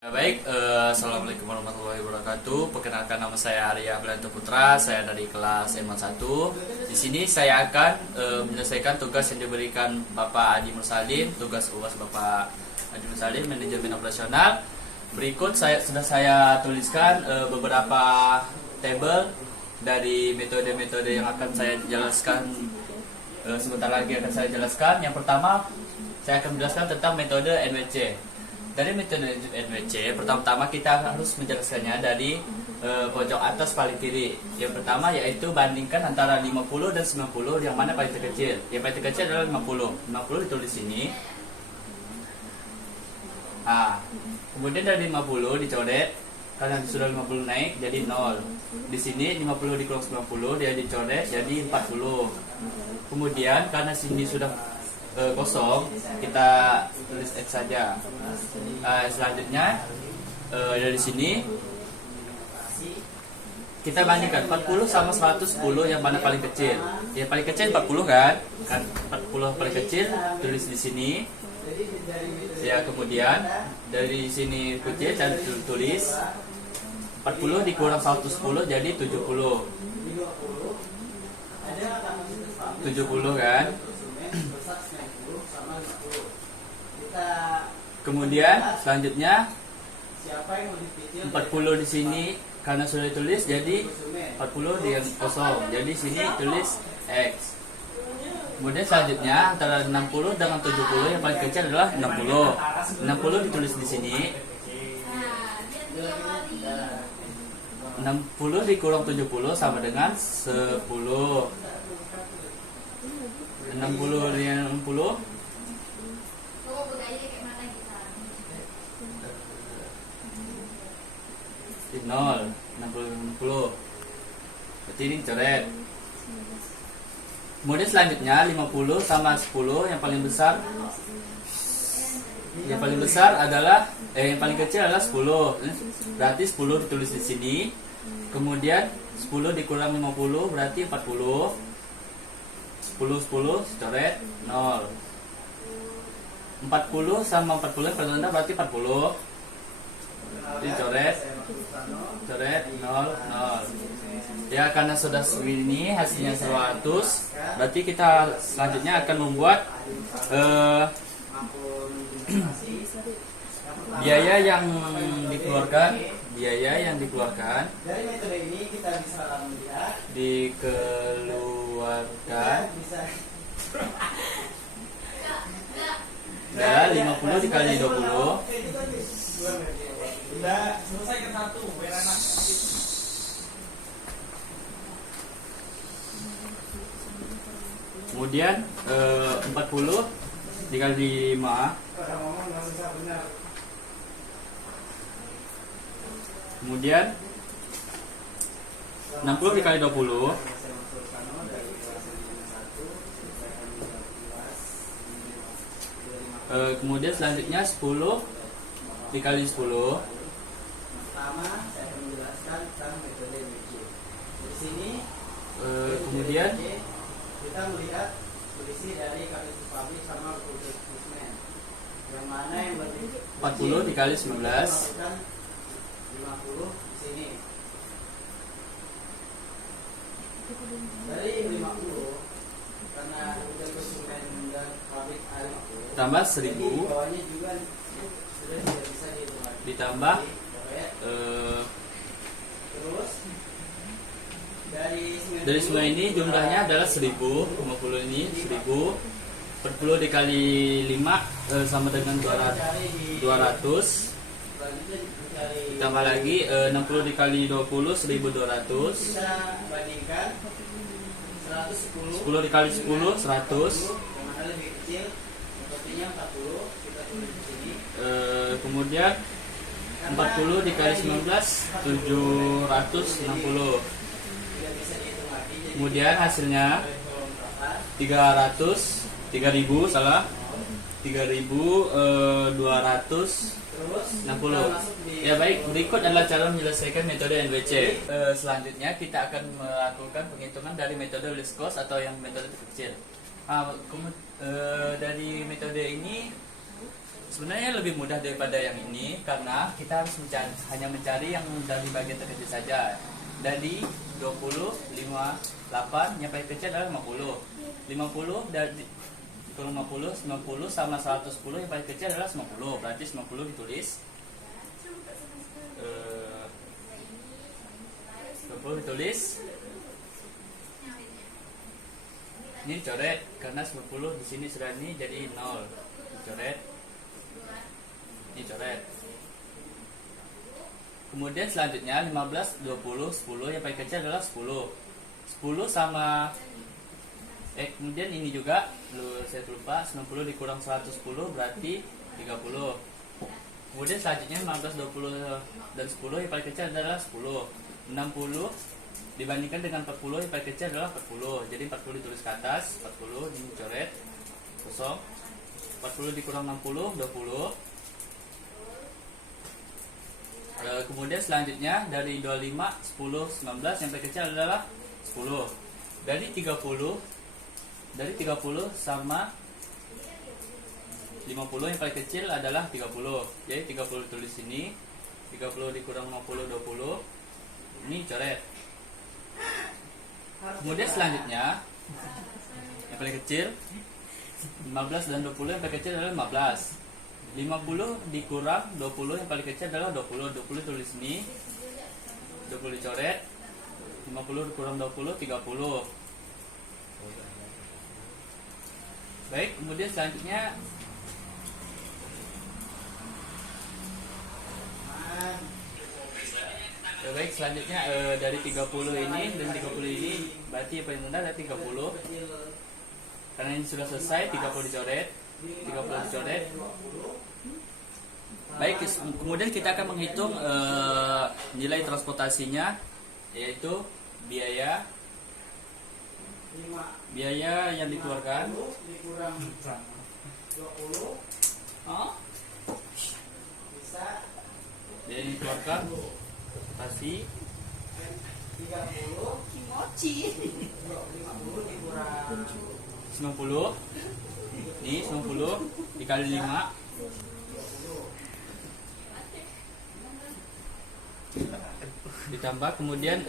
Assalamualaikum warahmatullahi wabarakatuh. Perkenalkan, nama saya Arya Belanto Putra. Saya dari kelas M1. Di sini saya akan menyelesaikan tugas yang diberikan Bapak Adi Mursalim, tugas UAS Bapak Adi Mursalim, manajemen operasional. Berikut sudah saya tuliskan beberapa tabel dari metode-metode yang akan saya jelaskan. Sebentar lagi akan saya jelaskan. Yang pertama, saya akan menjelaskan tentang metode NWC. Dari metode NWC, pertama-tama kita harus menjelaskannya dari pojok atas paling kiri. Yang pertama yaitu bandingkan antara 50 dan 90, yang mana paling terkecil. Yang paling terkecil adalah 50. 50 ditulis sini. Kemudian dari 50 dicoret, karena sudah 50 naik jadi 0. Di sini 50 dikurang 90, dia dicoret jadi 40. Kemudian karena sini sudah kosong, kita tulis X saja. Selanjutnya dari sini kita bandingkan 40 sama 110, yang mana paling kecil. Yang paling kecil 40 kan 40 paling kecil, tulis di sini. Ya, kemudian dari sini kecil dan tulis 40 dikurang 110 jadi 70. 70 kan. Kemudian selanjutnya 40 di sini karena sudah ditulis jadi 40 dengan kosong. Jadi sini tulis X. Kemudian selanjutnya antara 60 dengan 70, yang paling kecil adalah 60. 60 ditulis di sini. 60 dikurang 70 sama dengan 10. 60 dengan 60 0, 60. Berarti ini coret. Kemudian selanjutnya 50 sama 10, yang paling besar adalah yang paling kecil adalah 10. Berarti 10 ditulis di sini. Kemudian 10 dikurang 50 berarti 40. 10 coret 0. 40 sama 40 yang paling rendah berarti 40. Jadi coret 0. Ya, karena sudah segini hasilnya 100, berarti kita selanjutnya akan membuat biaya yang dikeluarkan dari metode ini kita bisa melihat dikeluarkan adalah 50 dikali 20. Udah selesai ke satu, biar enak. Kemudian 40 dikali 5. Kemudian 60 dikali 20. Kemudian selanjutnya 10 dikali 10. Pertama, saya akan menjelaskan tentang metode NWC. Di sini, kemudian kita melihat kondisi dari kapasitas pabrik sama produk semen. Yang mana yang berbeda? 40 dikali 19. 50 di sini. Dari 50, karena produk semen dan pabrik A50, tambah di 1000 bawahnya juga sudah tidak bisa dihitung lagi. ditambah Terus dari semua ini jumlahnya adalah 1000. 50 ini 1000. 40 dikali 5 sama dengan 200. Ditambah lagi 60 dikali 20 1200. kita bandingkan 110 10 dikali 10 100. yang mana lebih kecil, sepertinya 40 kita tulis di sini. Kemudian 40 dikali 19 760. Tidak bisa dihitung lagi. Jadi Kemudian hasilnya dari kolom teratas 3000 salah 3260. terus kita masuk di Ya, baik, berikut adalah cara menyelesaikan metode NWC. Selanjutnya kita akan melakukan penghitungan dari metode least cost atau yang metode terkecil. Dari metode ini Sebenarnya lebih mudah daripada yang ini karena kita harus hanya mencari yang dari bagian terkecil saja. Dari 20, 58 yang paling kecil adalah 50. 50 dari kurang 50, 90 sama 110 yang paling kecil adalah 90. Berarti 90 ditulis 90 ditulis ini dicoret karena 90 di sini sudah ini jadi 0. Dicoret. Ini coret. Kemudian selanjutnya 15, 20, 10 yang paling kecil adalah 10. 10 sama kemudian ini juga saya lupa 90 dikurang 110 berarti 30. Kemudian selanjutnya 15, 20 dan 10 yang paling kecil adalah 10. 60 dibandingkan dengan 40 yang paling kecil adalah 40. Jadi 40 ditulis ke atas, 40 dicoret kosong. 40 dikurang 60 20. Kemudian selanjutnya dari 25, 10, 19 yang paling kecil adalah 10. Dari 30 sama 50 yang paling kecil adalah 30. Jadi 30 tulis sini, 30 dikurang 50 20. Ini coret. Kemudian selanjutnya yang paling kecil 15 dan 20 yang paling kecil adalah 15. 50 dikurang 20 yang paling kecil adalah 20. 20 tulis ini, 20 dicoret. 50 dikurang 20 30. Baik, kemudian selanjutnya baik selanjutnya dari 30 ini dan 30 ini berarti yang paling mudah adalah 30. Karena ini sudah selesai, 30 dicoret. 30 dicoret. Baik, kemudian kita akan menghitung nilai transportasinya, yaitu biaya yang dikeluarkan. Biaya yang dikeluarkan transportasi 90. Ini 90 dikali 5 ditambah kemudian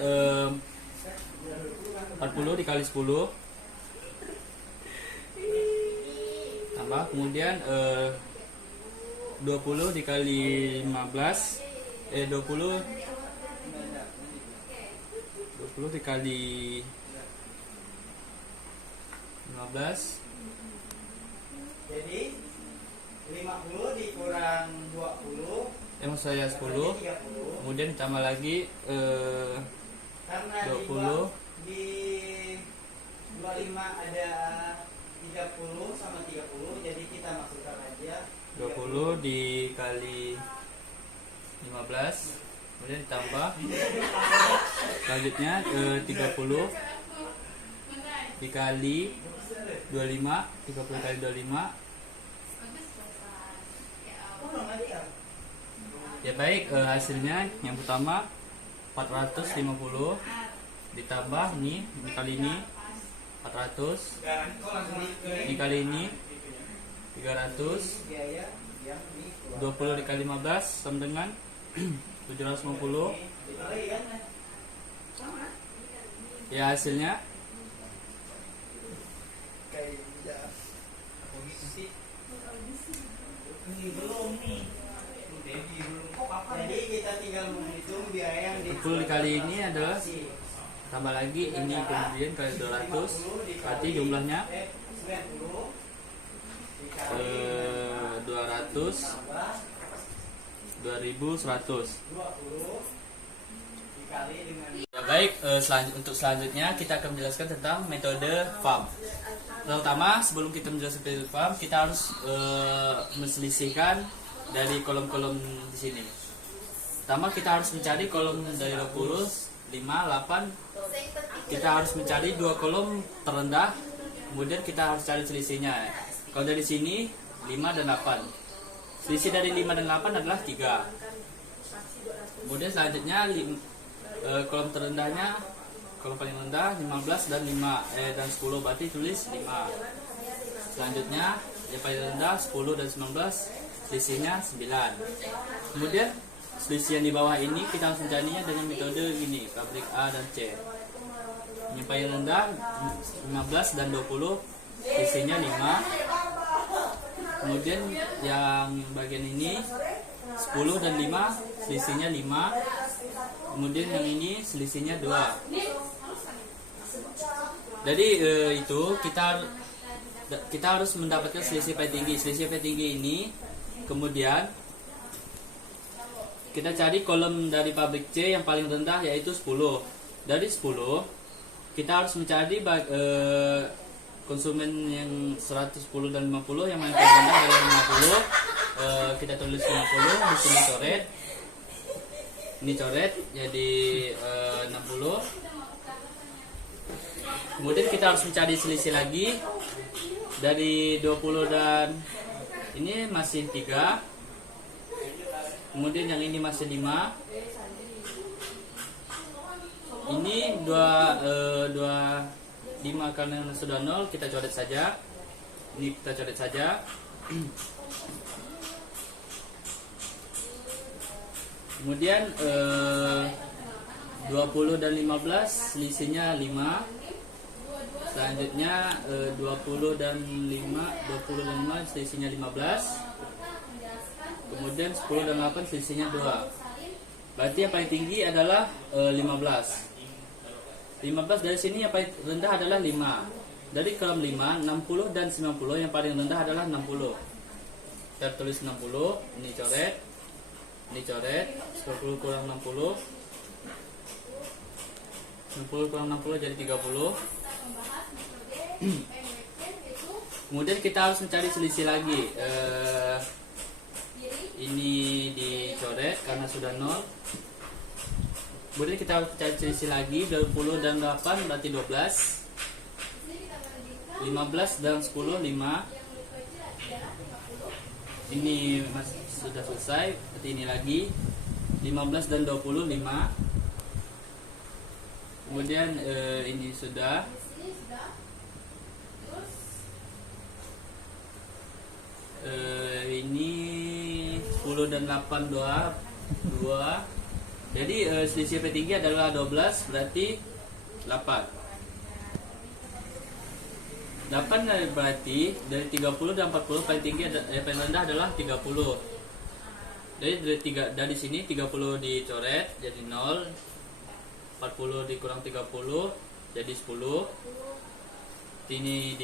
40 dikali 10 tambah kemudian 20 dikali 15 20 dikali 15. Jadi 50 dikurang 20 yang saya 10 kemudian ditambah lagi karena 20 di 25 ada 30 sama 30 jadi kita masukkan aja 20 dikali 15 kemudian ditambah selanjutnya 30 dikali 25 kali 25. Ya baik, hasilnya yang pertama 450 ditambah ini kali ini 400, ini kali ini 300, 20 dikali 15 sama dengan 750. Ya hasilnya jadi kita tinggal menghitung biaya yang 10 dikali ini adalah tambah lagi ini kemudian kali 200 berarti jumlahnya 200 2100. Ya baik, untuk selanjutnya kita akan menjelaskan tentang metode FAM. Terutama sebelum kita menjelaskan metode FAM, kita harus menselisihkan dari kolom-kolom di sini. Pertama kita harus mencari kolom dari 20, 5, 8. Kita harus mencari dua kolom terendah, kemudian kita harus cari selisihnya. Kalau dari sini 5 dan 8. Selisih dari 5 dan 8 adalah 3. Kemudian selanjutnya kolom terendahnya, kolom paling rendah 15 dan 5 dan 10 berarti tulis 5. Selanjutnya yang paling rendah 10 dan 19 selisihnya 9. Kemudian selisih yang di bawah ini kita harus mencarinya dengan metode ini, pabrik A dan C. Yang paling rendah 15 dan 20 selisihnya 5. Kemudian yang bagian ini 10 dan 5 selisihnya 5. Kemudian yang ini selisihnya 2. Jadi itu kita harus mendapatkan selisih paling tinggi. Selisih paling tinggi ini kemudian kita cari kolom dari pabrik C yang paling rendah, yaitu 10. Dari 10 kita harus mencari konsumen yang 110 dan 50. Yang paling rendah adalah 50. Kita tulis 50 di sini coret. Ini coret jadi 60. Kemudian kita harus mencari selisih lagi dari 20 dan ini masih 3. Kemudian yang ini masih 5. Ini 5 karena sudah 0 kita coret saja. Ini kita coret saja. Kemudian 20 dan 15 selisihnya 5. Selanjutnya 20 dan 5 selisihnya 15. Kemudian 10 dan 8 selisihnya 2. Berarti yang paling tinggi adalah 15. 15 dari sini yang paling rendah adalah 5. Dari kolom 5, 60 dan 90 yang paling rendah adalah 60. Kita tulis 60, ini coret. Ini coret, 10 kurang 60. 60 kurang 60 jadi 30. Kemudian kita harus mencari selisih lagi. Ini dicoret karena sudah 0. Kemudian kita harus mencari selisih lagi. 20 dan 8 berarti 12. 15 dan 10 5. Ini sudah selesai. Berarti ini lagi 15 dan 20 5. Kemudian ini sudah. Ini 10 dan 8 2. Jadi selisih paling tinggi adalah 12, berarti 8. 8 berarti dari 30 dan 40 paling tinggi paling rendah adalah 30. Jadi dari sini 30 dicoret jadi 0. 40 dikurang 30 jadi 10. Ini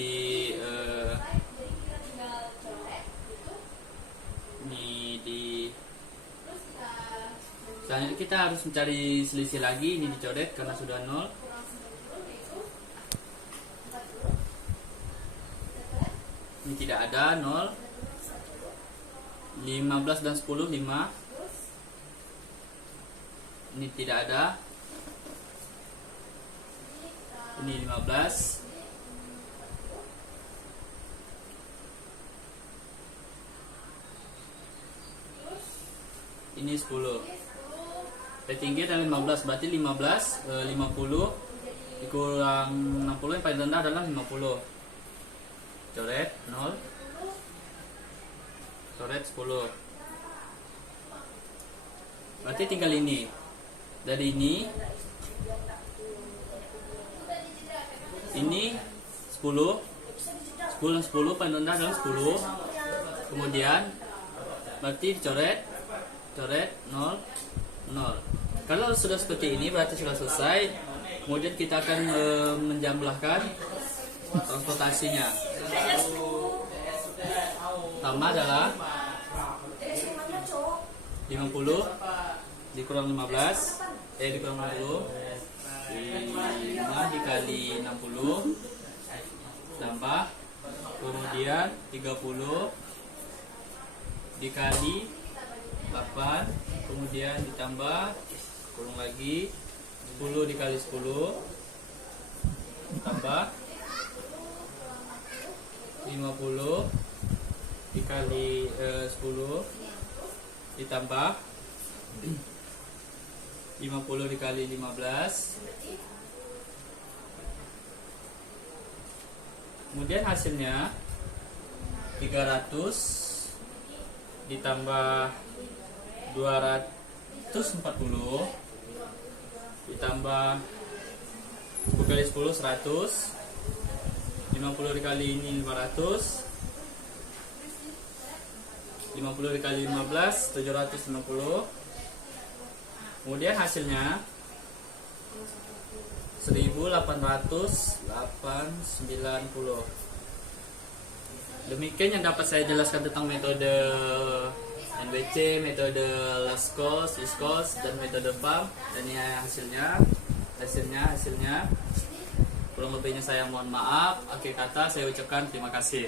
selanjutnya kita harus mencari selisih lagi. Ini dicoret karena sudah 0. Ini tidak ada 0. 15 dan 10 5. Ini tidak ada. Ini 15. Ini 10. Paling tinggi adalah 15, berarti 50 dikurang 60 yang paling rendah adalah 50. Coret 0. Coret 10. Berarti tinggal ini. Dari ini ini 10 dan 10 paling rendah adalah 10. Kemudian berarti coret 0 0. Kalau sudah seperti ini berarti sudah selesai. Kemudian kita akan menjumlahkan transportasinya. Pertama adalah 50 dikurang 15 dikurang 60. 5 dikali 60 tambah, kemudian 30 dikali 8, kemudian ditambah, kurang lagi 10 dikali 10 tambah 50 dikali 10 ditambah 50 dikali 15. Kemudian hasilnya 300 ditambah 240 ditambah 10 kali 10 100, 50 dikali ini 500, 50 dikali 15 750. Kemudian hasilnya 1890. Demikian yang dapat saya jelaskan tentang metode NBC, metode last cost, is cost, dan metode PAM. Dan ini hasilnya. Kurang lebihnya saya mohon maaf. Akhir kata saya ucapkan terima kasih.